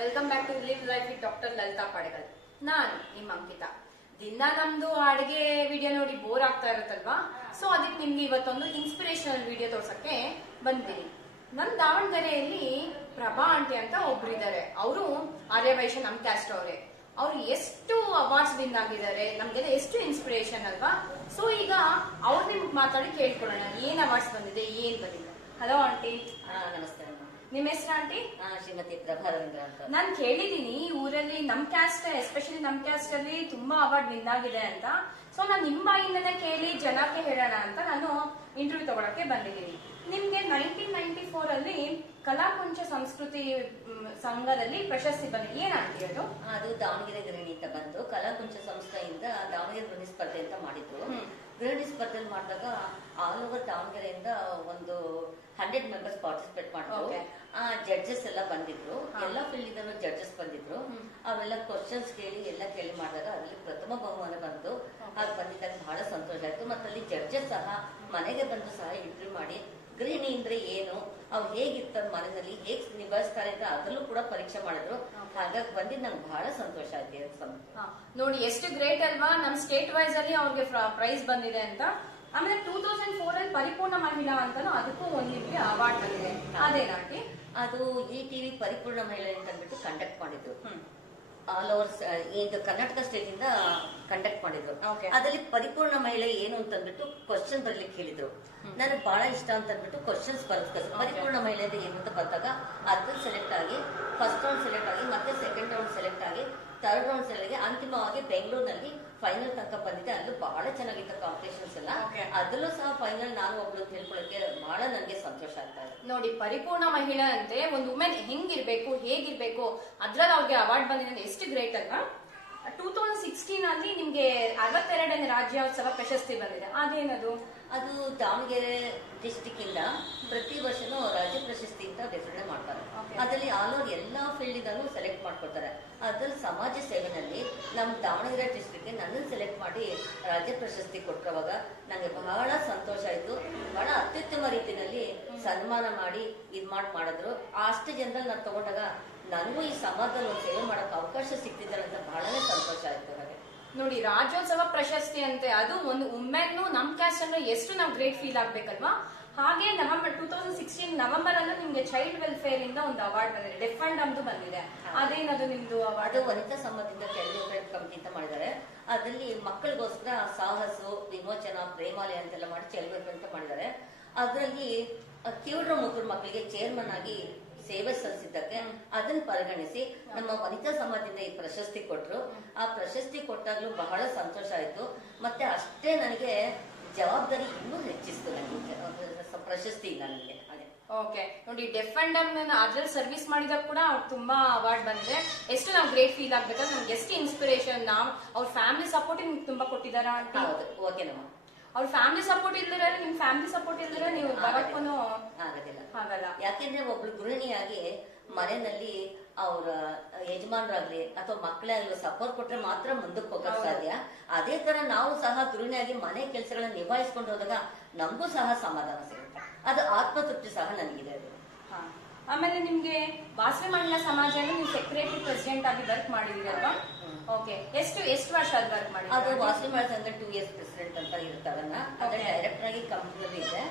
Welcome back to live life with doctor Lalitha Padegal. ನಾನು ನಿಮ್ಮ ಅಂಕಿತಾ. ದಿನ ನಮ್ದು ಅಡಿಗೆ ವಿಡಿಯೋ ನೋಡಿ ಬೋರ್ ಆಗ್ತಾ ಇರುತ್ತಲ್ವಾ, ಸೊ ಅದಕ್ಕೆ ನಿಮ್ಗೆ ಇವತ್ತೊಂದು ಇನ್ಸ್ಪಿರೇಷನಲ್ ವಿಡಿಯೋ ತೋರ್ಸಕ್ಕೆ ಬಂದಿನಿ. ನಮ್ ದಾವಣಗೆರೆಯಲ್ಲಿ ಪ್ರಭಾ ಆಂಟಿ ಅಂತ ಒಬ್ರು ಇದಾರೆ. ಅವರು ಆರ್ಯವೈಶ್ಯ ನಮ್ ಕ್ಯಾಸ್ಟ್ ಅವರೇ. ಅವ್ರು ಎಷ್ಟು ಅವಾರ್ಡ್ಸ್ ವಿನ್ ಆಗಿದ್ದಾರೆ, ನಮ್ಗೆಲ್ಲ ಎಷ್ಟು ಇನ್ಸ್ಪಿರೇಷನ್ ಅಲ್ವಾ. ಸೊ ಈಗ ಅವ್ರು ನಿಮ್ಗೆ ಮಾತಾಡಿ ಕೇಳ್ಕೊಳ್ಳೋಣ, ಏನ್ ಅವಾರ್ಡ್ಸ್ ಬಂದಿದೆ, ಏನ್ ಬಂದಿದೆ. Hello aunty. ನಮಸ್ತೆ. ನಿಮ್ ಹೆಸರು ಆಂಟಿ? ಶ್ರೀಮತಿ ಪ್ರಭಾ ರವೀಂದ್ರ ಅಂತ. ನಾನ್ ಕೇಳಿದೀನಿ ಊರಲ್ಲಿ ನಮ್ ಕ್ಯಾಸ್ಟ್, ಎಸ್ಪೆಷಲಿ ನಮ್ ಕ್ಯಾಸ್ಟ್ ಅಲ್ಲಿ ತುಂಬಾ ಅವಾರ್ಡ್ ವಿನ್ ಆಗಿದೆ ಅಂತ. ಸೊ ನಾನ್ ನಿಮ್ ಬಾಯಿಂದನೇ ಕೇಳಿ ಜನಕ್ಕೆ ಹೇಳೋಣ ಅಂತ ನಾನು ಇಂಟರ್ವ್ಯೂ ತಗೊಳಕ್ಕೆ ಬಂದಿದ್ದೀನಿ. ನಿಮ್ಗೆ 1994 ಅಲ್ಲಿ ಕಲಾಕುಂಚ ಸಂಸ್ಕೃತಿ ಸಂಘದಲ್ಲಿ ಪ್ರಶಸ್ತಿ ಬಂದಿದೆ. ಏನ್ ಆಂಟಿ ಅದು? ಅದು ದಾವಣಗೆರೆ ಗೃಹಿಣಿ ಅಂತ ಬಂದು ಕಲಾಕುಂಚ ಸಂಸ್ಥೆಯಿಂದ ದಾವಣಗೆರೆ ಗೃಹಿಣಿ ಸ್ಪರ್ಧೆ ಅಂತ ಮಾಡಿದ್ರು. ಗೃಹಿಣಿ ಸ್ಪರ್ಧೆ ಮಾಡಿದಾಗ ಆಲ್ ಓವರ್ ದಾವಣಗೆರೆಯಿಂದ ಒಂದು 100 ಮೆಂಬರ್ಸ್ ಪಾರ್ಟಿಸಿಪೇಟ್ ಮಾಡಿದ್ರು. ಜಡ್ಜಸ್ ಎಲ್ಲ ಬಂದಿದ್ರು, ಎಲ್ಲಾ ಫೀಲ್ಡ್ ಇಂದ ಜಡ್ಜಸ್ ಬಂದಿದ್ರು. ಅವೆಲ್ಲ ಕ್ವಶನ್ಸ್ ಕೇಳಿ ಎಲ್ಲ ಕೇಳಿ ಮಾಡಿದಾಗ ಅದ್ರಲ್ಲಿ ಪ್ರಥಮ ಬಹುಮಾನ ಬಂತು. ಅದು ಬಂದಿದ್ದಾಗ ಬಹಳ ಸಂತೋಷ ಆಯ್ತು. ಮತ್ತೆ ಅಲ್ಲಿ ಜಡ್ಜಸ್ ಸಹ ಮನೆಗೆ ಬಂದು ಸಹ ಇಂಟರ್ವ್ಯೂ ಮಾಡಿ ಗೃಹಿಣಿ ಅಂದ್ರೆ ಏನು, ಅವ್ರು ಹೇಗಿರ್ತಾರೆ ಮನೆಯಲ್ಲಿ, ಹೇಗ್ ನಿಭಾಯಿಸ್ತಾರೆ ಅಂತ ಅದರಲ್ಲೂ ಕೂಡ ಪರೀಕ್ಷೆ ಮಾಡಿದ್ರು. ಹಾಗಾಗಿ ಬಂದಿದ್ದು ನಂಗೆ ಬಹಳ ಸಂತೋಷ ಆಯ್ತು. ನೋಡಿ ಎಷ್ಟು ಗ್ರೇಟ್ ಅಲ್ವಾ. ನಮ್ ಸ್ಟೇಟ್ ವೈಸ್ ಅಲ್ಲಿ ಅವ್ರಿಗೆ ಪ್ರೈಸ್ ಬಂದಿದೆ ಅಂತ. ಆಮೇಲೆ 2004 ಅಲ್ಲಿ ಪರಿಪೂರ್ಣ ಮಹಿಳಾ ಅಂತಾನು ಅದಕ್ಕೂ ನಿಮ್ಗೆ ಅವಾರ್ಡ್ ಬಂದಿದೆ. ಅದೇನಾಟಿ? ಅದು ಈ ಟಿವಿ ಪರಿಪೂರ್ಣ ಮಹಿಳೆ ಅಂತ ಅಂದ್ಬಿಟ್ಟು ಕಂಡಕ್ಟ್ ಮಾಡಿದ್ರು. ಆಲ್ ಓವರ್ ಈಗ ಕರ್ನಾಟಕ ಸ್ಟೇಟ್ ಇಂದ ಕಂಡಕ್ಟ್ ಮಾಡಿದ್ರು. ಅದರಲ್ಲಿ ಪರಿಪೂರ್ಣ ಮಹಿಳೆ ಏನು ಅಂತ ಅಂದ್ಬಿಟ್ಟು ಕ್ವಶನ್ ಬರ್ಲಿಕ್ಕೆ ಹೇಳಿದ್ರು. ನನಗೆ ಬಹಳ ಇಷ್ಟ ಅಂತ ಅಂದ್ಬಿಟ್ಟು ಕ್ವಶನ್ಸ್ ಬರ್ತದೆ. ಪರಿಪೂರ್ಣ ಮಹಿಳೆ ಅಂತ ಏನು ಅಂತ ಬಂದಾಗ ಅದ್ರಲ್ಲಿ ಸೆಲೆಕ್ಟ್ ಆಗಿ ಫಸ್ಟ್ ರೌಂಡ್ ಸೆಲೆಕ್ಟ್ ಆಗಿ ಮತ್ತೆ ಸೆಕೆಂಡ್ ರೌಂಡ್ ಸೆಲೆಕ್ಟ್ ಆಗಿ ಥರ್ಡ್ ರೌಂಡ್ ಸೆಲೆಕ್ಟ್ ಆಗಿ ಅಂತಿಮವಾಗಿ ಬೆಂಗಳೂರಿನಲ್ಲಿ ಫೈನಲ್ ತನಕ ಬಂದಿದೆ. ಅಲ್ಲೂ ಬಹಳ ಚೆನ್ನಾಗಿತ್ತು ಕಾಂಪಿಟೇಷನ್ಸ್ ಎಲ್ಲ. ಅದರಲ್ಲೂ ಸಹ ಫೈನಲ್ ನಾನು ಒಬ್ಳು ತಿಳ್ಕೊಳ್ಳಕ್ಕೆ ಬಹಳ ನನಗೆ ಸಂತೋಷ ಆಗ್ತಾ ಇದೆ. ನೋಡಿ, ಪರಿಪೂರ್ಣ ಮಹಿಳಾ ಅಂತೆ ಒಂದು ವುಮೆನ್ ಹೆಂಗಿರ್ಬೇಕು, ಹೇಗಿರ್ಬೇಕು, ಅದ್ರಲ್ಲಿ ಅವ್ರಿಗೆ ಅವಾರ್ಡ್ ಬಂದಿದೆ. ಎಷ್ಟು ಗ್ರೇಟ್ ಅಲ್ವಾ. 2016 ಅಲ್ಲಿ ನಿಮ್ಗೆ 62ನೇ ರಾಜ್ಯೋತ್ಸವ ಪ್ರಶಸ್ತಿ ಬಂದಿದೆ. ಅದೇನದು? ಅದು ದಾವಣಗೆರೆ ಡಿಸ್ಟಿಕ್ ಇಂದ ಪ್ರತಿ ವರ್ಷನೂ ರಾಜ್ಯ ಪ್ರಶಸ್ತಿ ಅಂತ ವಿತರಣೆ ಮಾಡ್ತಾರೆ. ಅದರಲ್ಲಿ ಆಲ್ ಓವರ್ ಎಲ್ಲಾ ಫೀಲ್ಡ್ ಇಂದನೂ ಸೆಲೆಕ್ಟ್ ಮಾಡ್ಕೊಳ್ತಾರೆ. ಅದ್ರಲ್ಲಿ ಸಮಾಜ ಸೇವೆನಲ್ಲಿ ನಮ್ ದಾವಣಗೆರೆ ಡಿಸ್ಟ್ರಿಕ್ಟ್ ನನ್ನನ್ನು ಸೆಲೆಕ್ಟ್ ಮಾಡಿ ರಾಜ್ಯ ಪ್ರಶಸ್ತಿ ಕೊಟ್ಟರುವಾಗ ನಂಗೆ ಬಹಳ ಸಂತೋಷ ಆಯ್ತು. ಬಹಳ ಅತ್ಯುತ್ತಮ ರೀತಿಯಲ್ಲಿ ಸನ್ಮಾನ ಮಾಡಿ ಮಾಡಿದ್ರು. ಅಷ್ಟು ಜನರಲ್ಲಿ ನಾನು ತಗೊಂಡಾಗ ನನಗೂ ಈ ಸಮಾಜದಲ್ಲಿ ಒಂದು ಸೇವೆ ಮಾಡಕ್ ಅವಕಾಶ ಸಿಗ್ತಿದ್ದಾರೆ ಅಂತ ಬಹಳನೇ ಸಂತೋಷ ಆಯ್ತು ನನಗೆ. ನೋಡಿ, ರಾಜ್ಯೋತ್ಸವ ಪ್ರಶಸ್ತಿ ಅಂತೆ, ಅದು ಒಂದು ವುಮೆನ್ ನಮ್ ಕ್ಯಾಸ್ಟ್ ಅಂದ್ರೆ ಎಷ್ಟು ನಾವು ಗ್ರೇಟ್ ಫೀಲ್ ಆಗ್ಬೇಕಲ್ವಾ. ಹಾಗೆ 2016 ನವೆಂಬರ್ ಅಲ್ಲೂ ನಿಮ್ಗೆ ಚೈಲ್ಡ್ ವೆಲ್ಫೇರ್ ಇಂದ ಒಂದು ಅವಾರ್ಡ್ ಬಂದಿದೆ, ಡೆಫ್ ಅಂಡ್ ಡಮ್ದು ಬಂದಿದೆ. ಅದೇನದು ನಿಮ್ದು ಅವಾರ್ಡ್? ವನಿತಾ ಸಂಬಂಧಿತ ಚೈಲ್ಡ್ ವೆಲ್ಫೇರ್ ಕಮಿಟಿ ಅಂತ ಮಾಡಿದ್ದಾರೆ. ಅದರಲ್ಲಿ ಮಕ್ಕಳಿಗೋಸ್ಕರ ಸಾಹಸು, ವಿಮೋಚನಾ, ಪ್ರೇಮಾಲಯ ಅಂತೆಲ್ಲ ಮಾಡಿ ಚೈಲ್ಡ್ ವೆಲ್ಫೇರ್ ಅಂತ ಮಾಡಿದ್ದಾರೆ. ಅದರಲ್ಲಿ ತೀವ್ರ ಮುಗ್ಗರು ಮಕ್ಕಳಿಗೆ ಚೇರ್ಮನ್ ಆಗಿ ಸೇವೆ ಸಲ್ಲಿಸಿದ್ದಕ್ಕೆ ಅದನ್ನ ಪರಿಗಣಿಸಿ ನಮ್ಮ ವನಿತಾ ಸಮಾಜದಿಂದ ಈ ಪ್ರಶಸ್ತಿ ಕೊಟ್ರು. ಆ ಪ್ರಶಸ್ತಿ ಕೊಟ್ಟಾಗ್ಲೂ ಬಹಳ ಸಂತೋಷ ಆಯ್ತು. ಮತ್ತೆ ಅಷ್ಟೇ ನನಗೆ ಜವಾಬ್ದಾರಿ ಇನ್ನೂ ಹೆಚ್ಚಿಸ್ತು ನನಗೆ ಪ್ರಶಸ್ತಿ ಇಲ್ಲ ನನಗೆ. ಓಕೆ, ನೋಡಿ, ಡೆಫ್ ಅಂಡ್ ಡಮ್ ಅದ್ರಲ್ಲಿ ಸರ್ವಿಸ್ ಮಾಡಿದಾಗ ಕೂಡ ಅವ್ರು ತುಂಬಾ ಅವಾರ್ಡ್ ಬಂದಿದೆ. ಎಷ್ಟು ನಾವು ಗ್ರೇಟ್ ಫೀಲ್ ಆಗ್ಬೇಕಂದ್ರೆ ನಮ್ಗೆ ಎಷ್ಟು ಇನ್ಸ್ಪಿರೇಷನ್. ನಾವು ಅವ್ರ ಫ್ಯಾಮಿಲಿ ಸಪೋರ್ಟ್ ನಿಮ್ಗೆ ತುಂಬಾ ಕೊಟ್ಟಿದಾರ? ಓಕೆ ನಮ್ಮ ಅವ್ರ ಫ್ಯಾಮಿಲಿ ಸಪೋರ್ಟ್ ಇಲ್ದಿರ, ನಿಮ್ ಫ್ಯಾಮಿಲಿ ಸಪೋರ್ಟ್ ಇಲ್ದಿರ ನೀವು ಬರಕ್ಕೂ ಆಗಲ್ಲ. ಯಾಕೆಂದ್ರೆ ಒಬ್ಳು ಗೃಹಿಣಿಯಾಗಿ ಮನೆಯಲ್ಲಿ ಅವ್ರ ಯಜಮಾನ್ರಾಗ್ಲಿ ಅಥವಾ ಮಕ್ಕಳೇ ಆಗ್ಲಿ ಸಪೋರ್ಟ್ ಕೊಟ್ರೆ ಮಾತ್ರ ಮುಂದಕ್ಕೆ ಹೋಗಕ್ ಸಾಧ್ಯ. ಅದೇ ತರ ನಾವು ಸಹ ಗೃಹಿಣಿಯಾಗಿ ಮನೆ ಕೆಲಸಗಳನ್ನ ನಿಭಾಯಿಸ್ಕೊಂಡು ಹೋದಾಗ ನಮಗೂ ಸಹ ಸಮಾಧಾನ ಸಿಗುತ್ತೆ. ಅದು ಆತ್ಮತೃಪ್ತಿ ಸಹ ನನಗಿದೆ. ಅದು ಆಮೇಲೆ ನಿಮ್ಗೆ ವಾಸವಿ ಮಹಿಳಾ ಸಮಾಜದಲ್ಲಿ ನೀವು ಸೆಕ್ರೆಟರಿ ಪ್ರೆಸಿಡೆಂಟ್ ಆಗಿ ವರ್ಕ್ ಮಾಡಿದಿರಲ್ವಾ? ಓಕೆ, ಎಷ್ಟು ವರ್ಷ ಅದು ವರ್ಕ್ ಮಾಡಿ? ಅದು ವಾಸವಿ ಮಹಿಳಾ ಸಂಘ 2 years ಪ್ರೆಸಿಡೆಂಟ್ ಅಂತ ಇರುತ್ತೆ. ಅದನ್ನ ಡೈರೆಕ್ಟರ್ ಆಗಿ ಕಂಪ್ನಿಯಲ್ಲಿ ಇದೆ.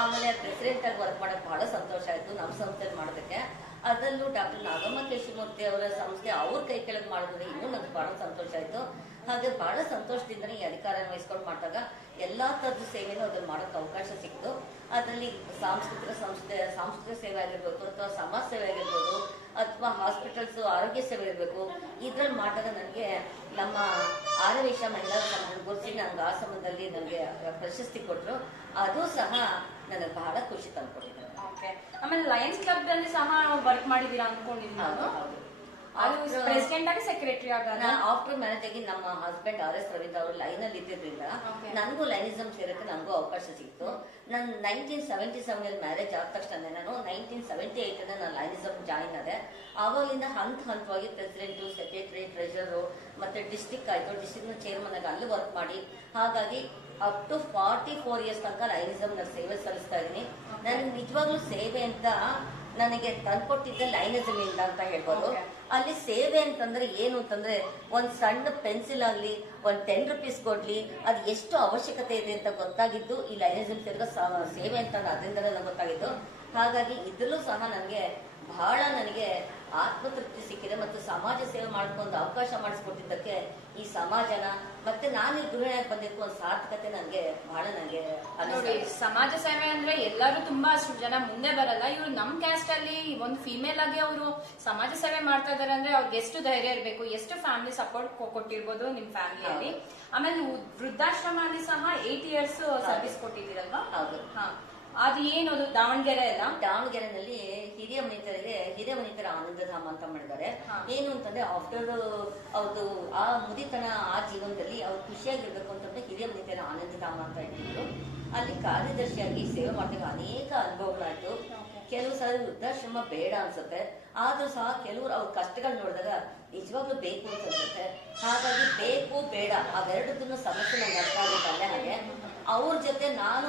ಆಮೇಲೆ ಪ್ರೆಸಿಡೆಂಟ್ ಆಗಿ ವರ್ಕ್ ಮಾಡಕ್ ಬಹಳ ಸಂತೋಷ ಆಯ್ತು ನಮ್ಮ ಸಂಸ್ಥೆಯಲ್ಲಿ ಮಾಡೋದಕ್ಕೆ. ಅದರಲ್ಲೂ ಡಾಕ್ಟರ್ ನಾಗಮ್ಮ ಕೇಶಮೂರ್ತಿ ಅವರ ಸಂಸ್ಥೆ ಅವ್ರ ಕೈ ಕೆಳಗೆ ಮಾಡಿದ್ರೆ ಇನ್ನೂ ನನಗೆ ಬಹಳ ಸಂತೋಷ ಆಯ್ತು. ಹಾಗೆ ಬಹಳ ಸಂತೋಷದಿಂದನೇ ಈ ಅಧಿಕಾರ ವಹಿಸ್ಕೊಂಡು ಮಾಡಿದಾಗ ಎಲ್ಲಾ ತರದ ಸೇವೆನೂ ಅದನ್ನ ಮಾಡೋಕೆ ಅವಕಾಶ ಸಿಕ್ತು. ಅದರಲ್ಲಿ ಸಾಂಸ್ಕೃತಿಕ ಸೇವೆ ಆಗಿರ್ಬೇಕು ಅಥವಾ ಸಮಾಜ ಸೇವೆ ಆಗಿರ್ಬೋದು ಅಥವಾ ಹಾಸ್ಪಿಟಲ್ಸ್ ಆರೋಗ್ಯ ಸೇವೆ ಇರಬೇಕು. ಇದ್ರಲ್ಲಿ ಮಾಡಿದಾಗ ನನಗೆ ನಮ್ಮ ಆರ್ಯವೈಶ್ಯ ಮಹಿಳಾ ಸಂಘ ಗುರುಸಿ ನಂಗೆ ಆ ಸಂಬಂಧದಲ್ಲಿ ನನಗೆ ಪ್ರಶಸ್ತಿ ಕೊಟ್ಟರು. ಅದು ಸಹ ನನಗೆ ಬಹಳ ಖುಷಿ ತಂದ್ಕೊಟ್ಟಿದ್ದಾರೆ. ಆಮೇಲೆ ಲಯನ್ಸ್ ಕ್ಲಬ್ ಅಲ್ಲಿ ಸಹ ವರ್ಕ್ ಮಾಡಿದೀರಾ ಅನ್ಕೊಂಡಿದ್ದೀನಿ ನಾನು. ಪ್ರೆಸಿಡೆಂಟ್ ಆಗಿ ಸೆಕ್ರೆಟರಿ ಆಗ ಆಫ್ಟರ್ ಮ್ಯಾರೇಜ್ ಆಗಿ ನಮ್ಮ ಹಸ್ಬೆಂಡ್ RS ರವೀಂದ್ರ ಅವರು ಲೈನ್ ಅಲ್ಲಿ ಇದ್ದಿದ್ರಿಂದ ನನಗೂ ಲೈನಿಸಮ್ ಸೇರಕ್ಕೆ ನನಗೂ ಅವಕಾಶ ಸಿಕ್ತು. ನಾನು 1977 ಮ್ಯಾರೇಜ್ ಆದ ತಕ್ಷಣ ನಾನು 1978 ನಾನು ಲೈನಿಸಮ್ ಜಾಯಿನ್ ಆದೆ. ಆವಾಗಿಂದ ಹಂತವಾಗಿ ಪ್ರೆಸಿಡೆಂಟ್, ಸೆಕ್ರೆಟರಿ, ಟ್ರೆಜರರ್ ಮತ್ತೆ ಡಿಸ್ಟಿಕ್ ಆಯ್ತು. ಡಿಸ್ಟಿಕ್ ನ ಚೇರ್ಮನ್ ಆಗಿ ಅಲ್ಲಿ ವರ್ಕ್ ಮಾಡಿ ಹಾಗಾಗಿ ಅಪ್ ಟು 44 years ತನಕ ಲೈನಿಸಮ್ ನ ಸೇವೆ ಸಲ್ಲಿಸ್ತಾ ಇದೀನಿ. ನನಗೆ ನಿಜವಾಗ್ಲೂ ಸೇವೆ ಅಂತ ನನಗೆ ತಂದ್ಕೊಟ್ಟಿದ್ದೆ ಲೈನಿಸಮ್ ಇಂದ ಅಂತ ಹೇಳ್ಬೋದು. ಅಲ್ಲಿ ಸೇವೆ ಅಂತಂದ್ರೆ ಏನು ಅಂತಂದ್ರೆ ಒಂದ್ ಸಣ್ಣ ಪೆನ್ಸಿಲ್ ಆಗ್ಲಿ, ಒಂದ್ 10 ರೂಪೀಸ್ ಕೊಡ್ಲಿ, ಅದು ಎಷ್ಟು ಅವಶ್ಯಕತೆ ಇದೆ ಅಂತ ಗೊತ್ತಾಗಿದ್ದು ಈ ಲೈನಿಸಮ್ ಸೇವೆ ಅಂತ ಅದರಿಂದಲೇ ನನಗೆ ಗೊತ್ತಾಗಿದ್ದು. ಹಾಗಾಗಿ ಇದ್ರಲ್ಲೂ ಸಹ ನನಗೆ ಆತ್ಮತೃಪ್ತಿ ಸಿಕ್ಕಿದೆ ಮತ್ತು ಸಮಾಜ ಸೇವೆ ಮಾಡ್ಕೊಂಡು ಅವಕಾಶ ಮಾಡಿಸ್ಕೊಟ್ಟಿದ್ದಕ್ಕೆ ಈ ಸಮಾಜನ ಮತ್ತೆ ನಾನು ಗೃಹಿಣಿಯಾಗಿ ಬಂದಿದ್ದು ಒಂದು ಸಾರ್ಥಕತೆ ನನಗೆ ನೋಡಿ, ಸಮಾಜ ಸೇವೆ ಅಂದ್ರೆ ಎಲ್ಲರೂ ತುಂಬಾ ಜನ ಮುಂದೆ ಬರಲ್ಲ. ಇವ್ರು ನಮ್ ಕ್ಯಾಸ್ಟ್ ಅಲ್ಲಿ ಒಂದು ಫಿಮೇಲ್ ಆಗಿ ಅವರು ಸಮಾಜ ಸೇವೆ ಮಾಡ್ತಾ ಇದಾರೆ ಅಂದ್ರೆ ಅವ್ರಿಗೆ ಎಷ್ಟು ಧೈರ್ಯ ಇರಬೇಕು, ಎಷ್ಟು ಫ್ಯಾಮಿಲಿ ಸಪೋರ್ಟ್ ಕೊಟ್ಟಿರ್ಬೋದು ನಿಮ್ ಫ್ಯಾಮಿಲಿಯಲ್ಲಿ. ಆಮೇಲೆ ವೃದ್ಧಾಶ್ರಮ ಅಲ್ಲಿ ಸಹ 8 years ಸರ್ವಿಸ್ ಕೊಟ್ಟಿದ್ದೀರಲ್ವಾ? ಹೌದು. ಅದು ಏನದು ದಾವಣಗೆರೆ ಅಲ್ಲ? ದಾವಣಗೆರೆನಲ್ಲಿ ಹಿರಿಯ ವನಿತರ ಆನಂದಧಾಮ ಅಂತ ಮಾಡಿದ್ದಾರೆ. ಏನು ಅಂತಂದ್ರೆ ಆಫ್ಟರ್ ಅವ್ರದ್ದು ಆ ಮುದಿತನ ಆ ಜೀವನದಲ್ಲಿ ಅವ್ರು ಖುಷಿಯಾಗಿರ್ಬೇಕು ಅಂತಂದ್ರೆ ಹಿರಿಯ ವನಿತರ ಆನಂದಧಾಮ ಅಂತ ಹೇಳಿದ್ರು. ಅಲ್ಲಿ ಕಾರ್ಯದರ್ಶಿಯಾಗಿ ಸೇವೆ ಮಾಡಿದಾಗ ಅನೇಕ ಅನುಭವಗಳಾಯ್ತು. ಕೆಲವು ಸಾರಿ ವೃದ್ಧಾಶ್ರಮ ಬೇಡ ಅನ್ಸುತ್ತೆ, ಆದ್ರೂ ಸಹ ಕೆಲವರು ಅವ್ರ ಕಷ್ಟಗಳು ನೋಡಿದಾಗ ನಿಜವಾಗ್ಲೂ ಬೇಕು ಅಂತ ಅನ್ಸುತ್ತೆ. ಹಾಗಾಗಿ ಬೇಕು ಬೇಡ ಅವೆರಡದನ್ನು ಸಮಸ್ಯೆ ನಂಗೆ ಅರ್ಥ ಆಗುತ್ತೆ. ಹಾಗೆ ಅವ್ರ ಜೊತೆ ನಾನು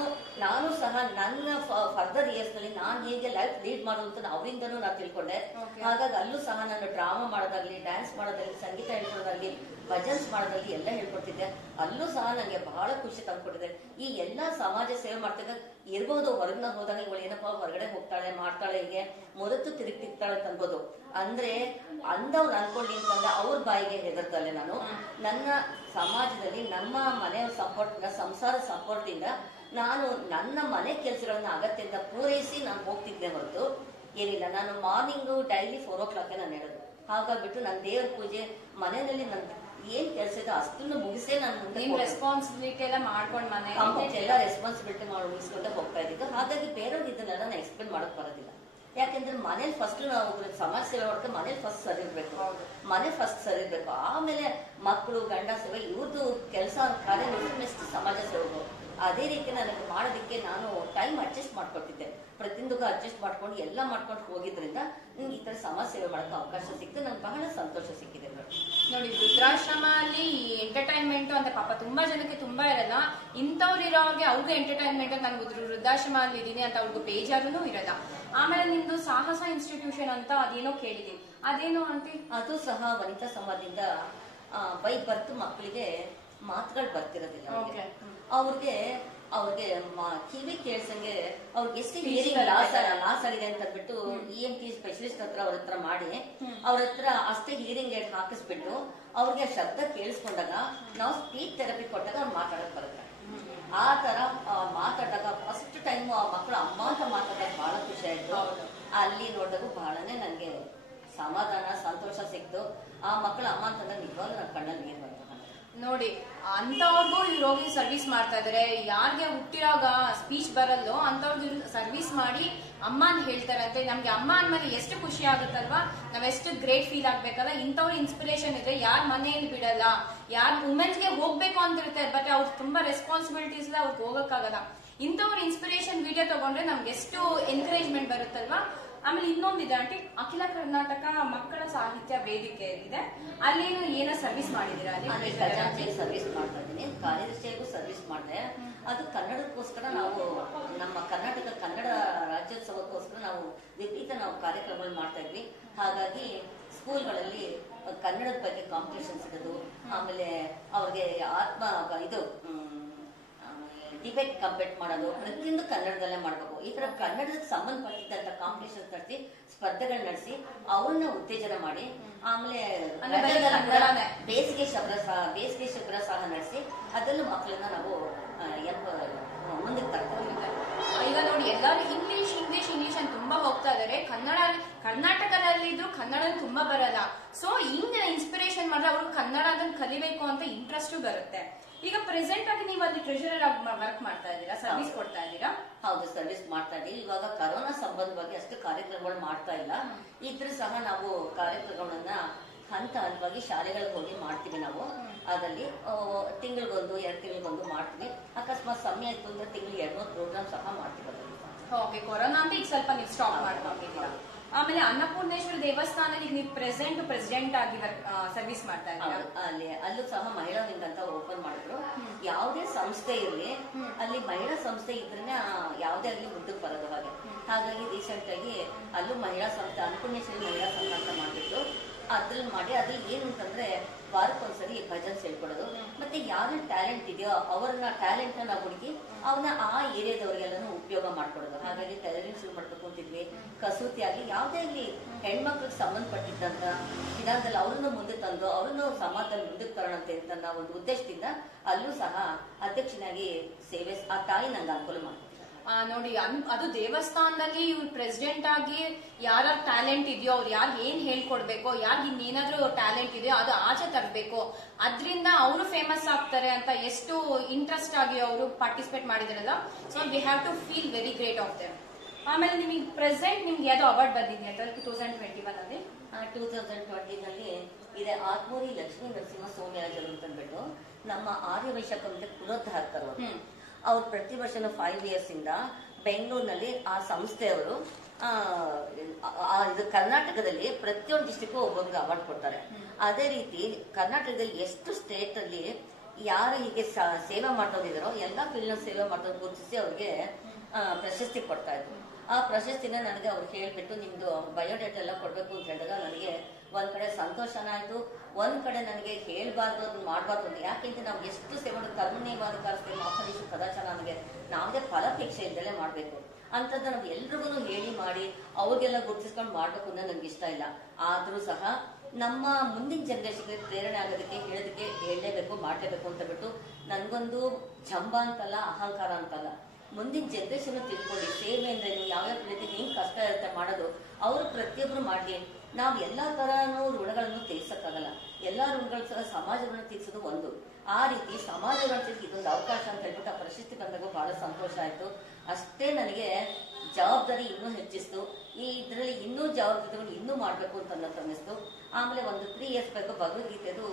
ಸಹ ನನ್ನ ಫರ್ದರ್ ಇಯರ್ಸ್ ನಲ್ಲಿ ನಾನು ಹೇಗೆ ಲೈಫ್ ಲೀಡ್ ಮಾಡೋದು ಅವರಿಂದನೂ ನಾನು ತಿಳ್ಕೊಂಡೆ. ಹಾಗಾಗಿ ಅಲ್ಲೂ ಸಹ ನಾನು ಡ್ರಾಮಾ ಮಾಡೋದಾಗ್ಲಿ, ಡ್ಯಾನ್ಸ್ ಮಾಡೋದಾಗ್ಲಿ, ಸಂಗೀತ ಹೇಳ್ಕೊಡೋದಾಗ್ಲಿ, ಭಜನ್ಸ್ ಮಾಡೋದಾಗ್ಲಿ ಎಲ್ಲ ಹೇಳ್ಕೊಡ್ತಿದ್ದೆ. ಅಲ್ಲೂ ಸಹ ನನಗೆ ಬಹಳ ಖುಷಿ ತಂದ್ಕೊಟ್ಟಿದೆ. ಈ ಎಲ್ಲಾ ಸಮಾಜ ಸೇವೆ ಮಾಡ್ತಿದ್ದಾಗ ಇರ್ಬೋದು, ಹೊರಗಿನ ಹೋದಾಗ ಇವಳು ಏನಪ್ಪಾ ಹೊರಗಡೆ ಹೋಗ್ತಾಳೆ ಮಾಡ್ತಾಳೆ, ಹೀಗೆ ಮೊರತು ತಿರುಗ್ತಿರ್ತಾಳೆ ಅಂತ ಅನ್ಬೋದು. ಅಂದ್ರೆ ಅಂದವ್ರು ಅನ್ಕೊಂಡಿ ಅಂತಂದ್ರೆ ಅವ್ರ ಬಾಯಿಗೆ ಹೆದರ್ತಾಳೆ. ನಾನು ನನ್ನ ಸಮಾಜದಲ್ಲಿ ನಮ್ಮ ಮನೆಯ ಸಪೋರ್ಟ್, ಸಂಸಾರ ಸಪೋರ್ಟ್ ಇಂದ ನಾನು ನನ್ನ ಮನೆ ಕೆಲಸಗಳನ್ನ ಅಗತ್ಯದಿಂದ ಪೂರೈಸಿ ನಾನು ಹೋಗ್ತಿದ್ದೆ ಹೊರತು ಏನಿಲ್ಲ. ನಾನು ಮಾರ್ನಿಂಗ್ ಡೈಲಿ 4 o'clock ನಾನು ಹೇಳೋದು. ಹಾಗಾಗ್ಬಿಟ್ಟು ನನ್ನ ದೇವ್ರ ಪೂಜೆ ಮನೆಯಲ್ಲಿ ನನ್ ಏನ್ ಕೆಲಸ ಇದೆ ಅಷ್ಟನ್ನು ಮುಗಿಸೇ ನಾನು ರೆಸ್ಪಾನ್ಸಿಬಿಲಿಟಿ ಎಲ್ಲ ಮಾಡ್ಕೊಂಡು ಮನೆ ಎಲ್ಲ ರೆಸ್ಪಾನ್ಸಿಬಿಲಿಟಿ ಮುಗಿಸ್ಕೊಂಡೆ ಹೋಗ್ತಾ ಇದ್ದಿದ್ದು. ಹಾಗಾಗಿ ಬೇರೆಯವ್ರಿಗೆ ಇದನ್ನೆಲ್ಲ ನಾನು ಎಕ್ಸ್ಪ್ಲೇನ್ ಮಾಡಕ್ ಬರೋದಿಲ್ಲ. ಯಾಕೆಂದ್ರೆ ಮನೇಲಿ ಫಸ್ಟ್ ನಾವು ಸಮಾಜ ಸೇವೆ ಮಾಡೋಕೆ ಮನೇಲಿ ಫಸ್ಟ್ ಸರಿ ಇರ್ಬೇಕು. ಆಮೇಲೆ ಮಕ್ಕಳು, ಗಂಡ ಸೇವೆ ಇವ್ರದ್ದು ಕೆಲಸ ಕಾರ್ಯ ನೆಕ್ಸ್ಟ್ ಸಮಾಜ ಸೇವೆ. ಅದೇ ರೀತಿ ನನಗೆ ಮಾಡೋದಕ್ಕೆ ನಾನು ಟೈಮ್ ಅಡ್ಜಸ್ಟ್ ಮಾಡ್ಕೊಟ್ಟಿದ್ದೆ. ಪ್ರತಿಯೊಂದಕ್ಕೂ ಅಡ್ಜಸ್ಟ್ ಮಾಡ್ಕೊಂಡು ಎಲ್ಲ ಮಾಡ್ಕೊಂಡು ಹೋಗಿದ್ರಿಂದ ನಂಗೆ ಈ ತರ ಸಮಾಜ ಸೇವೆ ಮಾಡೋಕೆ ಅವಕಾಶ ಸಿಕ್ತು. ನಂಗೆ ಬಹಳ ಸಂತೋಷ ಸಿಕ್ಕಿದೆ. ನೋಡಿ, ವೃದ್ಧಾಶ್ರಮ ಅಲ್ಲಿ ಎಂಟರ್ಟೈನ್ಮೆಂಟ್ ಅಂತ ಪಾಪ ತುಂಬಾ ಜನಕ್ಕೆ ತುಂಬಾ ಇರಲ್ಲ. ಇಂಥವ್ರು ಇರೋರಿಗೆ ಅವ್ರಿಗೆ ಎಂಟರ್ಟೈನ್ಮೆಂಟ್ ನಾನು ವೃದ್ಧಾಶ್ರಮ ಅಲ್ಲಿ ಇದೀನಿ ಅಂತ ಅವ್ರಿಗೂ ಬೇಜಾರು ಇರಲ್ಲ. ಆಮೇಲೆ ನಿಮ್ದು ಸಾಹಸ ಇನ್ಸ್ಟಿಟ್ಯೂಷನ್ ಅಂತ ಅದೇನೋ ಕೇಳಿದೀನಿ, ಅದೇನೋ ಆಂಟಿ? ಅದು ಸಹ ವನಿತಾ ಸಮಾಜದಿಂದ ಬೈ ಬರ್ತು ಮಕ್ಕಳಿಗೆ ಮಾತುಗಳು ಬರ್ತಿರೋದಿಲ್ಲ. ಅವ್ರಿಗೆ ಕಿವಿ ಕೇಳ್ಸಂಗೆ ಅವ್ರಿಗೆ ಎಷ್ಟು ಹಿಯರಿಂಗ್ ಲಾಸ್ ಆಗಿದೆ ಅಂತ ಅಂದ್ಬಿಟ್ಟು ENT ಸ್ಪೆಷಲಿಸ್ಟ್ ಅವ್ರ ಹತ್ರ ಮಾಡಿ ಅವ್ರ ಹತ್ರ ಅಷ್ಟೇ ಹಿಯರಿಂಗ್ ಏಡ್ ಹಾಕಿಸ್ಬಿಟ್ಟು ಅವ್ರಿಗೆ ಶಬ್ದ ಕೇಳಿಸ್ಕೊಂಡಾಗ ನಾವು ಸ್ಪೀಚ್ ಥೆರಪಿ ಕೊಟ್ಟಾಗ ಅವ್ರು ಮಾತಾಡಕ್ ಬರುತ್ತೆ. ಆ ತರ ಮಾತಾಡಿದಾಗ ಫಸ್ಟ್ ಟೈಮ್ ಆ ಮಕ್ಕಳು ಅಮ್ಮ ಅಂತ ಮಾತಾಡೋದು ಬಹಳ ಖುಷಿ ಆಯ್ತು. ಅಲ್ಲಿ ನೋಡಿದಾಗ ಬಹಳನೇ ನನ್ಗೆ ಸಮಾಧಾನ, ಸಂತೋಷ ಸಿಕ್ತು. ಆ ಮಕ್ಕಳು ಅಮ್ಮ ಅಂತಂದ್ರೆ ನಿಜವಾಗ್ಲೂ ನನ್ನ ಕಣ್ಣಲ್ಲಿ ನೀರು ಬಂತು. ನೋಡಿ, ಅಂತವ್ರಿಗೂ ಇವ್ರು ಹೋಗಿ ಸರ್ವಿಸ್ ಮಾಡ್ತಾ ಇದಾರೆ. ಯಾರಿಗೆ ಹುಟ್ಟಿರಾಗ ಸ್ಪೀಚ್ ಬರಲ್ಲೋ ಅಂತವ್ರಿಗೆ ಸರ್ವಿಸ್ ಮಾಡಿ ಅಮ್ಮ ಅಂತ ಹೇಳ್ತಾರೆ ಅಂತ. ನಮ್ಗೆ ಅಮ್ಮ ಅಂದ್ಮೇಲೆ ಎಷ್ಟು ಖುಷಿ ಆಗುತ್ತಲ್ವಾ, ನಾವ್ ಎಷ್ಟು ಗ್ರೇಟ್ ಫೀಲ್ ಆಗ್ಬೇಕಲ್ಲ. ಇಂಥವ್ರು ಇನ್ಸ್ಪಿರೇಷನ್ ಇದ್ರೆ ಯಾರ್ ಮನೆಯಲ್ಲಿ ಬಿಡಲ್ಲ, ಯಾರ್ ವುಮೆನ್ಸ್ಗೆ ಹೋಗ್ಬೇಕು ಅಂತ ಇರುತ್ತೆ, ಬಟ್ ಅವ್ರಿಗೆ ತುಂಬಾ ರೆಸ್ಪಾನ್ಸಿಬಿಲಿಟೀಸ್ ಇಲ್ಲ, ಅವ್ರಿಗೆ ಹೋಗಕ್ಕಾಗಲ್ಲ. ಇಂಥವ್ರ ಇನ್ಸ್ಪಿರೇಷನ್ ವಿಡಿಯೋ ತಗೊಂಡ್ರೆ ನಮ್ಗೆ ಎಷ್ಟು ಎನ್ಕರೇಜ್ಮೆಂಟ್ ಬರುತ್ತಲ್ವಾ. ಆಮೇಲೆ ಇನ್ನೊಂದಿದೆ ಆಂಟಿ, ಅಖಿಲ ಕರ್ನಾಟಕ ಮಕ್ಕಳ ಸಾಹಿತ್ಯ ವೇದಿಕೆ ಇದೆ, ಅಲ್ಲೇನು ಏನೋ ಸರ್ವಿಸ್ ಮಾಡಿದೀರಾ? ಸರ್ವಿಸ್ ಮಾಡ್ತಾ ಇದ್ದೀನಿ, ಕಾರ್ಯದರ್ಶಿಯಾಗೂ ಸರ್ವಿಸ್ ಮಾಡಿದೆ. ಅದು ಕನ್ನಡಕ್ಕೋಸ್ಕರ ನಾವು ನಮ್ಮ ಕನ್ನಡ ರಾಜ್ಯೋತ್ಸವಕ್ಕೋಸ್ಕರ ನಾವು ವಿಪರೀತ ಕಾರ್ಯಕ್ರಮಗಳು ಮಾಡ್ತಾ ಇದ್ವಿ. ಹಾಗಾಗಿ ಸ್ಕೂಲ್ಗಳಲ್ಲಿ ಕನ್ನಡದ ಬಗ್ಗೆ ಕಾಂಪಿಟೇಷನ್ಸ್ ಇಡೋದು, ಆಮೇಲೆ ಅವ್ರಿಗೆ ಡಿಬೇಟ್ ಕಂಪೀಟ್ ಮಾಡೋದು, ಪ್ರತಿಯೊಂದು ಕನ್ನಡದಲ್ಲೇ ಮಾಡ್ಬೇಕು. ಈ ತರ ಕನ್ನಡಕ್ಕೆ ಸಂಬಂಧಪಟ್ಟಿದ್ದಂತ ಕಾಂಪಿಟೇಷನ್ ನಡೆಸಿ, ಸ್ಪರ್ಧೆಗಳು ನಡೆಸಿ ಅವ್ರನ್ನ ಉತ್ತೇಜನ ಮಾಡಿ, ಆಮೇಲೆ ಬೇಸಿಗೆ ಶಿಬಿರ ಸಹ ನಡೆಸಿ ಅದರಲ್ಲೂ ಮಕ್ಕಳನ್ನ ನಾವು ಮುಂದಕ್ಕೆ ತರ್ತೀವಿ. ಈಗ ನೋಡಿ, ಎಲ್ಲರೂ ಇಂಗ್ಲಿಷ್ ಅಂತ ತುಂಬಾ ಹೋಗ್ತಾ ಇದಾರೆ. ಕರ್ನಾಟಕದಲ್ಲಿದ್ರು ಕನ್ನಡ ತುಂಬಾ ಬರಲ್ಲ. ಸೊ ಹಿಂಗ ಇನ್ಸ್ಪಿರೇಷನ್ ಮಾಡಿದ್ರೆ ಅವ್ರಿಗೆ ಕನ್ನಡ ಅದನ್ನ ಕಲಿಬೇಕು ಅಂತ ಇಂಟ್ರೆಸ್ಟ್ ಬರುತ್ತೆ. ಈಗ ಪ್ರೆಸೆಂಟ್ ಆಗಿ ನೀವು ಅಲ್ಲಿ ಟ್ರೆಷರರ್ ಆಗಿ ವರ್ಕ್ ಮಾಡ್ತಾ ಇದ್ದೀರಾ, ಸರ್ವಿಸ್ ಕೊಡ್ತಾ ಇದ್ದೀರಾ? ಹೌದು, ಸರ್ವಿಸ್ ಮಾಡ್ತಾ ಇದ್ದೀವಿ. ಇವಾಗ ಕರೋನಾ ಸಂಬಂಧವಾಗಿ ಅಷ್ಟು ಕಾರ್ಯಕ್ರಮಗಳು ಮಾಡ್ತಾ ಇಲ್ಲ. ಇದ್ರೂ ಸಹ ನಾವು ಕಾರ್ಯಕ್ರಮಗಳನ್ನ ಹಂತವಾಗಿ ಶಾಲೆಗಳಿಗೆ ಹೋಗಿ ಮಾಡ್ತೀವಿ. ನಾವು ಅದರಲ್ಲಿ ತಿಂಗಳಿಗೊಂದು 2 ತಿಂಗಳಿಗೊಂದು ಮಾಡ್ತೀವಿ. ಅಕಸ್ಮಾತ್ ಸಮಯ ಇತ್ತು ಅಂದ್ರೆ ತಿಂಗಳಿಗೆ 2-3 ಪ್ರೋಗ್ರಾಮ್ ಸಹ ಮಾಡ್ತೀವಿ. ಓಕೆ, ಕೊರೋನಾ ಅಂತ ಈಗ ಸ್ವಲ್ಪ ನೀವು ಸ್ಟಾಪ್ ಮಾಡ್ಕೊಂಡಿದ್ದೀರಾ? ಆಮೇಲೆ ಅನ್ನಪೂರ್ಣೇಶ್ವರಿ ದೇವಸ್ಥಾನದಲ್ಲಿ ನೀವು ಪ್ರೆಸಿಡೆಂಟ್ ಆಗಿ ಸರ್ವಿಸ್ ಮಾಡ್ತಾ ಇದ್ದೀರಾ. ಅಲ್ಲೂ ಸಹ ಮಹಿಳಾ ವಿಂಗ್ ಅಂತ ಓಪನ್ ಮಾಡಿದ್ರು. ಯಾವುದೇ ಸಂಸ್ಥೆ ಇರಲಿ ಅಲ್ಲಿ ಮಹಿಳಾ ಸಂಸ್ಥೆ ಇದ್ರೆ ಯಾವುದೇ ಆಗಲಿ ಮುಂದಕ್ಕೆ ಬರೋದು ಹಾಗೆ. ಹಾಗಾಗಿ ರೀಸೆಂಟ್ ಆಗಿ ಅಲ್ಲೂ ಮಹಿಳಾ ಸಂಸ್ಥೆ ಅನ್ನಪೂರ್ಣೇಶ್ವರಿ ಮಹಿಳಾ ಸಂಘ ಅಂತ ಮಾಡ್ಬಿಟ್ಟು ಅದ್ರಲ್ಲಿ ಏನು ಅಂತಂದ್ರೆ ವಾರಕ್ಕೊಂದ್ಸರಿ ಭಜನ್ಸ್ ಹೇಳ್ಕೊಡೋದು. ಮತ್ತೆ ಯಾರು ಟ್ಯಾಲೆಂಟ್ ಇದೆಯೋ ಅವ್ರನ್ನ ಟ್ಯಾಲೆಂಟ್ ನಾವು ಹುಡುಕಿ ಅವನ್ನ ಆ ಏರಿಯಾದವ್ರಿಗೆಲ್ಲನೂ ಉಪಯೋಗ ಮಾಡ್ಕೊಡೋದು. ಹಾಗಾಗಿ ಟೈಲರಿಂಗ್ ಶುರು ಮಾಡ್ಬೇಕು ಅಂತಿದ್ವಿ. ಕಸೂತಿ ಆಗಲಿ ಯಾವುದೇ ಇಲ್ಲಿ ಹೆಣ್ಮಕ್ಳಿಗೆ ಸಂಬಂಧಪಟ್ಟಿದ್ದಂತ ವಿಧಾನದಲ್ಲಿ ಅವ್ರನ್ನು ಮುಂದೆ ತಂದು ಅವ್ರನ್ನು ಸಮಾಜದಲ್ಲಿ ಮುಂದಕ್ಕೆ ತರೋಣಂತೆ ಅಂತ ಒಂದು ಉದ್ದೇಶದಿಂದ ಅಲ್ಲೂ ಸಹ ಅಧ್ಯಕ್ಷನಾಗಿ ಸೇವೆ ಆ ತಾಯಿ ನಂಗೆ ಅನುಕೂಲ ಮಾಡ್ತಾರೆ. ನೋಡಿ ಅದು ದೇವಸ್ಥಾನದಲ್ಲಿ ಇವ್ರು ಪ್ರೆಸಿಡೆಂಟ್ ಆಗಿ ಯಾರ ಟ್ಯಾಲೆಂಟ್ ಇದೆಯೋ ಅವ್ರು ಯಾರು ಏನ್ ಹೇಳ್ಕೊಡ್ಬೇಕೋ ಯಾರು ಇನ್ನೇನಾದ್ರೂ ಟ್ಯಾಲೆಂಟ್ ಇದೆಯೋ ಅದು ಆಚೆ ತರಬೇಕು, ಅದ್ರಿಂದ ಅವರು ಫೇಮಸ್ ಆಗ್ತಾರೆ ಅಂತ ಎಷ್ಟು ಇಂಟ್ರೆಸ್ಟ್ ಆಗಿ ಅವರು ಪಾರ್ಟಿಸಿಪೇಟ್ ಮಾಡಿದ್ರಲ್ಲ. So we have to feel very great of them. ಆಮೇಲೆ ನಿಮಗೆ ಪ್ರೆಸೆಂಟ್ ನಿಮ್ಗೆ ಯಾವ್ದು ಅವಾರ್ಡ್ ಬಂದಿದೆ ಅಂತ 2021 ಅಲ್ಲಿ? 2020 ನಲ್ಲಿ ಇದೆ ಆತ್ಮೂರಿ ಲಕ್ಷ್ಮೀ ನರಸಿಂಹ ಸೋಮಯಾಜರು ಅಂತ ಅಂದ್ಬಿಟ್ಟು ನಮ್ಮ ಆರ್ಯವೈಶ್ಯ ಕಮಿಟಿ ಪುನರುದ್ಧಾರಕರು. ಅವ್ರು ಪ್ರತಿ ವರ್ಷನೂ 5 years ಇಂದ ಬೆಂಗಳೂರಿನಲ್ಲಿ ಆ ಸಂಸ್ಥೆಯವರು ಇದು ಕರ್ನಾಟಕದಲ್ಲಿ ಪ್ರತಿಯೊಂದು ಡಿಸ್ಟ್ರಿಕ್ಟ್ ಒಬ್ಬೊಬ್ರಿಗೆ ಅವಾರ್ಡ್ ಕೊಡ್ತಾರೆ. ಅದೇ ರೀತಿ ಕರ್ನಾಟಕದಲ್ಲಿ ಎಷ್ಟು ಸ್ಟೇಟ್ ಅಲ್ಲಿ ಯಾರು ಹೀಗೆ ಸೇವೆ ಮಾಡ್ತಿದಾರೋ ಎಲ್ಲಾ ಫೀಲ್ಡ್ ಸೇವೆ ಮಾಡೋದು ಗುರುತಿಸಿ ಅವ್ರಿಗೆ ಪ್ರಶಸ್ತಿ ಕೊಡ್ತಾ ಇದ್ರು. ಆ ಪ್ರಶಸ್ತಿನ ನನಗೆ ಅವ್ರು ಹೇಳ್ಬಿಟ್ಟು ನಿಮ್ದು ಬಯೋಡೇಟಾ ಎಲ್ಲ ಕೊಡ್ಬೇಕು ಅಂತ ಹೇಳಿದಾಗ ನನಗೆ ಒಂದ್ ಕಡೆ ಸಂತೋಷನ ಆಯ್ತು, ಒಂದ್ ಕಡೆ ನನಗೆ ಹೇಳ್ಬಾರ್ದು ಅದನ್ನ ಮಾಡ್ಬಾರ್ದು ಅಂತ. ಯಾಕೆಂದ್ರೆ ನಾವು ಎಷ್ಟು ಸೇವೆ ಕರ್ಮಣೀಯವಾದ ಕಾರ್ಯ ಮಾಫನೀಶು ಕದಾಚಾರ ನಮಗೆ ನಾವೇ ಫಲಾಪೇಕ್ಷೆ ಇದ್ದಲೇ ಮಾಡ್ಬೇಕು ಅಂತದ ನಾವು ಎಲ್ರಿಗೂ ಹೇಳಿ ಮಾಡಿ ಅವ್ರಿಗೆಲ್ಲ ಗುರುತಿಸ್ಕೊಂಡು ಮಾಡ್ಬೇಕು ಅಂತ ನನ್ಗೆ ಇಷ್ಟ ಇಲ್ಲ. ಆದ್ರೂ ಸಹ ನಮ್ಮ ಮುಂದಿನ ಜನರೇಷನ್ಗೆ ಪ್ರೇರಣೆ ಆಗೋದಕ್ಕೆ ಹೇಳೋದಕ್ಕೆ ಹೇಳಲೇಬೇಕು ಮಾಡ್ಲೇಬೇಕು ಅಂತ ಬಿಟ್ಟು ನನ್ಗೊಂದು ಜಂಬ ಅಂತಲ್ಲ ಅಹಂಕಾರ ಅಂತಲ್ಲ, ಮುಂದಿನ ಜನರೇಷನ್ ತಿಳ್ಕೊಂಡು ಸೇವೆ ಅಂದ್ರೆ ಯಾವ್ಯಾವ ರೀತಿ ಹೆಂಗ್ ಕಷ್ಟ ಇರುತ್ತೆ ಮಾಡೋದು ಅವರು ಪ್ರತಿಯೊಬ್ರು ಮಾಡ್ಲಿ. ನಾವ್ ಎಲ್ಲಾ ತರನು ಋಣಗಳನ್ನು ತೀರ್ಸಕ್ಕಾಗಲ್ಲ. ಎಲ್ಲಾ ಋಣಗಳ ಸಹ ಸಮಾಜ ಋಣ ತೀರ್ಸೋದು ಒಂದು. ಆ ರೀತಿ ಸಮಾಜ ಋಣ ತೀರ್ಸಿ ಇದೊಂದು ಅವಕಾಶ ಅಂತ ಹೇಳ್ಬಿಟ್ಟು ಆ ಪ್ರಶಸ್ತಿ ಬಂದಾಗ ಬಹಳ ಸಂತೋಷ ಆಯ್ತು. ಅಷ್ಟೇ ನನಗೆ ಜವಾಬ್ದಾರಿ ಇನ್ನೂ ಹೆಚ್ಚಿಸ್ತು. ಇದ್ರಲ್ಲಿ ಇನ್ನೂ ಜವಾಬ್ದಾರಿ ಇನ್ನೂ ಮಾಡ್ಬೇಕು ಅಂತ ಅನ್ನಿಸ್ತು. ಆಮೇಲೆ ಒಂದು 3 years ಬೇಕು ಭಗವದ್ಗೀತೆದು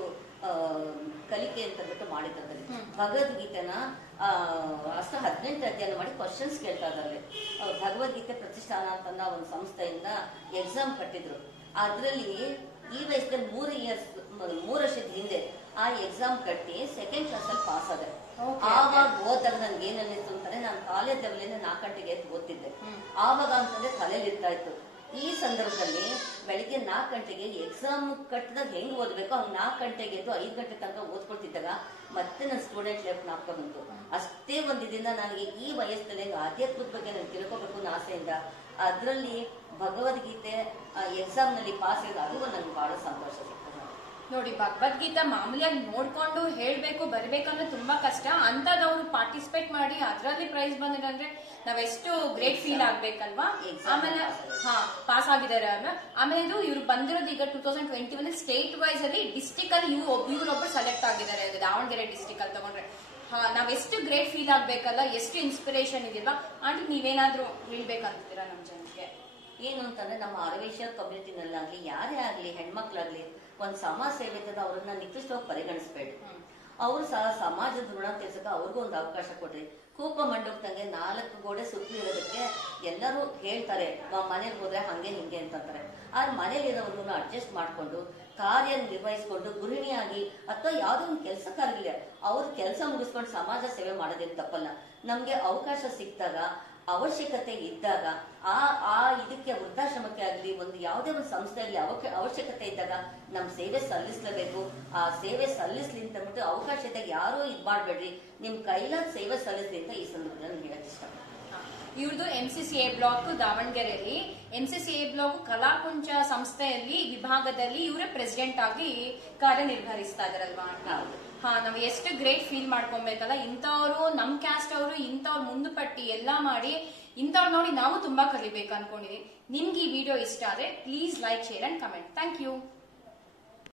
ಕಲಿಕೆ ಅಂತ ಅಂದ್ಬಿಟ್ಟು ಮಾಡಿದ್ರಲ್ಲಿ ಭಗವದ್ಗೀತೆನ ಅಷ್ಟು 18 ಅಧ್ಯಯನ ಮಾಡಿ ಕ್ವಶನ್ಸ್ ಕೇಳ್ತಾ ಇದ್ದಾರೆ. ಭಗವದ್ಗೀತೆ ಪ್ರತಿಷ್ಠಾನ ಅಂತ ಒಂದು ಸಂಸ್ಥೆಯಿಂದ ಎಕ್ಸಾಮ್ ಕಟ್ಟಿದ್ರು. ಅದ್ರಲ್ಲಿ ಈ ವಯಸ್ಸಲ್ಲಿ 3 ವರ್ಷದ ಹಿಂದೆ ಆ ಎಕ್ಸಾಮ್ ಕಟ್ಟಿ 2nd class ಅಲ್ಲಿ ಪಾಸ್ ಆದೆ. ಆವಾಗ ಓದಾಗ ನನ್ಗೆ ಏನ್ ಅನ್ನಿಸ್ತು ಅಂತಾನೆ ನಾನು ಕಾಲೇಜ್ ಲೆವೆಲಿಂದ 4 ಗಂಟೆಗೆ ಎದ್ದು ಓದ್ತಿದ್ದೆ. ಆವಾಗ ಅಂತಂದ್ರೆ ತಲೆಯಲ್ಲಿ ಇರ್ತಾ ಇತ್ತು. ಈ ಸಂದರ್ಭದಲ್ಲಿ ಬೆಳಿಗ್ಗೆ 4 ಗಂಟೆಗೆ ಎಕ್ಸಾಮ್ ಕಟ್ಟಿದಾಗ ಹೆಂಗ್ ಓದ್ಬೇಕು ಅವ್ನು 4 ಗಂಟೆಗೆ ಎದ್ದು 5 ಗಂಟೆ ತನಕ ಓದ್ಕೊಳ್ತಿದ್ದಾಗ ಮತ್ತೆ ನನ್ನ ಸ್ಟೂಡೆಂಟ್ ಲೈಫ್ ನಾಪ್ಕ ಬಂತು. ಅಷ್ಟೇ ಒಂದಿದಿಂದ ನನಗೆ ಈ ವಯಸ್ಸಲ್ಲಿ ಆಧ್ಯಾತ್ಮದ ಬಗ್ಗೆ ನಾನು ತಿಳ್ಕೊಬೇಕು ಅನ್ನೋ ಆಸೆಯಿಂದ ಅದ್ರಲ್ಲಿ ಭಗವದ್ಗೀತೆ ಎಕ್ಸಾಮ್ ನಲ್ಲಿ ಪಾಸ್ ಆಗಿದೆ. ಅದು ನನ್ಗೆ ಬಹಳ ಸಂತೋಷ ಸಿಗ್ತದೆ. ನೋಡಿ ಭಗವದ್ಗೀತಾ ಮಾಮೂಲಿಯಾಗಿ ನೋಡ್ಕೊಂಡು ಹೇಳ್ಬೇಕು ಬರಬೇಕಂದ್ರೆ ತುಂಬಾ ಕಷ್ಟ. ಅಂತದವ್ರು ಪಾರ್ಟಿಸಿಪೇಟ್ ಮಾಡಿ ಅದ್ರಲ್ಲಿ ಪ್ರೈಸ್ ಬಂದಿದೆ ಅಂದ್ರೆ ನಾವೆಷ್ಟು ಗ್ರೇಟ್ ಫೀಲ್ ಆಗ್ಬೇಕಲ್ವಾ. ಆಮೇಲೆ ಪಾಸ್ ಆಗಿದ್ದಾರೆ ಅಲ್ವಾ. ಆಮೇಲೆ ಇದು ಇವ್ರು ಬಂದಿರೋದು ಈಗ 2021 ಸ್ಟೇಟ್ ವೈಸ್ ಅಲ್ಲಿ ಡಿಸ್ಟಿಕ್ ಅಲ್ಲಿ ಇವ್ರೊಬ್ರು ಸೆಲೆಕ್ಟ್ ಆಗಿದ್ದಾರೆ ದಾವಣಗೆರೆ ಡಿಸ್ಟಿಕ್ ಅಲ್ಲಿ ತಗೊಂಡ್ರೆ. ನಾವೆಷ್ಟು ಗ್ರೇಟ್ ಫೀಲ್ ಆಗ್ಬೇಕಲ್ಲ, ಎಷ್ಟು ಇನ್ಸ್ಪಿರೇಷನ್ ಇದೆಯಲ್ವಾ. ಆಂಟಿ ನೀವೇನಾದ್ರೂ ಹೇಳ್ಬೇಕಂತೀರಾ ನಮ್ ಜನಕ್ಕೆ? ಏನು ಅಂತಂದ್ರೆ ನಮ್ಮ ಆರ್ಯವೈಶ್ಯ ಕಮ್ಯುನಿಟಿನಲ್ಲಾಗ್ಲಿ ಯಾರೇ ಆಗ್ಲಿ ಹೆಣ್ಮಕ್ಳಾಗ್ಲಿ ಒಂದ್ ಸಮಾಜ ಸೇವೆ ಇದ್ದದ ಅವ್ರನ್ನ ನಿಕೃಷ್ಟವಾಗಿ ಪರಿಗಣಿಸ್ಬೇಡಿ. ಅವ್ರು ಸಹ ಸಮಾಜದ ಋಣ ತೀರ್ಸಕ ಅವ್ರಿಗೂ ಒಂದು ಅವಕಾಶ ಕೊಡ್ರಿ. ಕೂಪ ಮಂಡಪದಂಗೆ 4 ಗೋಡೆ ಸುತ್ತಲೂ ಇರೋದಕ್ಕೆ ಎಲ್ಲರೂ ಹೇಳ್ತಾರೆ ಮನೇಲಿ ಹೋದ್ರೆ ಹಂಗೆ ಹಿಂಗೆ ಅಂತಂತಾರೆ. ಆದ್ರೆ ಮನೇಲಿ ಇರೋರ್ಗು ಅಡ್ಜಸ್ಟ್ ಮಾಡ್ಕೊಂಡು ಕಾರ್ಯ ನಿರ್ವಹಿಸ್ಕೊಂಡು ಗೃಹಿಣಿಯಾಗಿ ಅಥವಾ ಯಾವ್ದೋ ಒಂದು ಕೆಲಸಕ್ಕಾಗಲಿ ಅವ್ರ ಕೆಲಸ ಮುಗಿಸ್ಕೊಂಡು ಸಮಾಜ ಸೇವೆ ಮಾಡೋದೇನು ತಪ್ಪಲ್ಲ. ನಮ್ಗೆ ಅವಕಾಶ ಸಿಕ್ತಾಗ ಅವಶ್ಯಕತೆ ಇದ್ದಾಗ ಆ ಇದಕ್ಕೆ ವೃದ್ಧಾಶ್ರಮಕ್ಕೆ ಆಗ್ಲಿ ಒಂದು ಯಾವುದೇ ಒಂದು ಸಂಸ್ಥೆಯಲ್ಲಿ ಅವಶ್ಯಕತೆ ಇದ್ದಾಗ ನಮ್ ಸೇವೆ ಸಲ್ಲಿಸ್ಲೇಬೇಕು. ಆ ಸೇವೆ ಸಲ್ಲಿಸ್ಲಿ ಅಂತ ಬಿಟ್ಟು ಅವಕಾಶ ಇದ್ದಾಗ ಯಾರು ಇದ್ ಮಾಡ್ಬೇಡ್ರಿ, ನಿಮ್ ಕೈಲಾದ ಸೇವೆ ಸಲ್ಲಿಸ್ಲಿ ಅಂತ ಈ ಸಂದರ್ಭದಲ್ಲಿ ಹೇಳಕ್ ಇಷ್ಟ. ಇವ್ರದ್ದು MCCA ಬ್ಲಾಕ್ ದಾವಣಗೆರೆಯಲ್ಲಿ MCCA ಬ್ಲಾಕ್ ಕಲಾಕುಂಚ ಸಂಸ್ಥೆಯಲ್ಲಿ ವಿಭಾಗದಲ್ಲಿ ಇವರೇ ಪ್ರೆಸಿಡೆಂಟ್ ಆಗಿ ಕಾರ್ಯನಿರ್ವಹಿಸ್ತಾ ಇದಾರಲ್ವಾ. ನಾವ್ ಎಷ್ಟು ಗ್ರೇಟ್ ಫೀಲ್ ಮಾಡ್ಕೊಬೇಕಲ್ಲ. ಇಂಥವ್ರು ನಮ್ ಕ್ಯಾಸ್ಟ್ ಅವರು ಇಂಥವ್ರು ಮುಂದುಪಟ್ಟಿ ಎಲ್ಲಾ ಮಾಡಿ ಇಂಥವ್ರು ನೋಡಿ ನಾವು ತುಂಬಾ ಕಲಿಬೇಕು ಅನ್ಕೊಂಡಿದೀವಿ. ನಿಮ್ಗೆ ಈ ವಿಡಿಯೋ ಇಷ್ಟ ಆದ್ರೆ please like, share and comment. Thank you.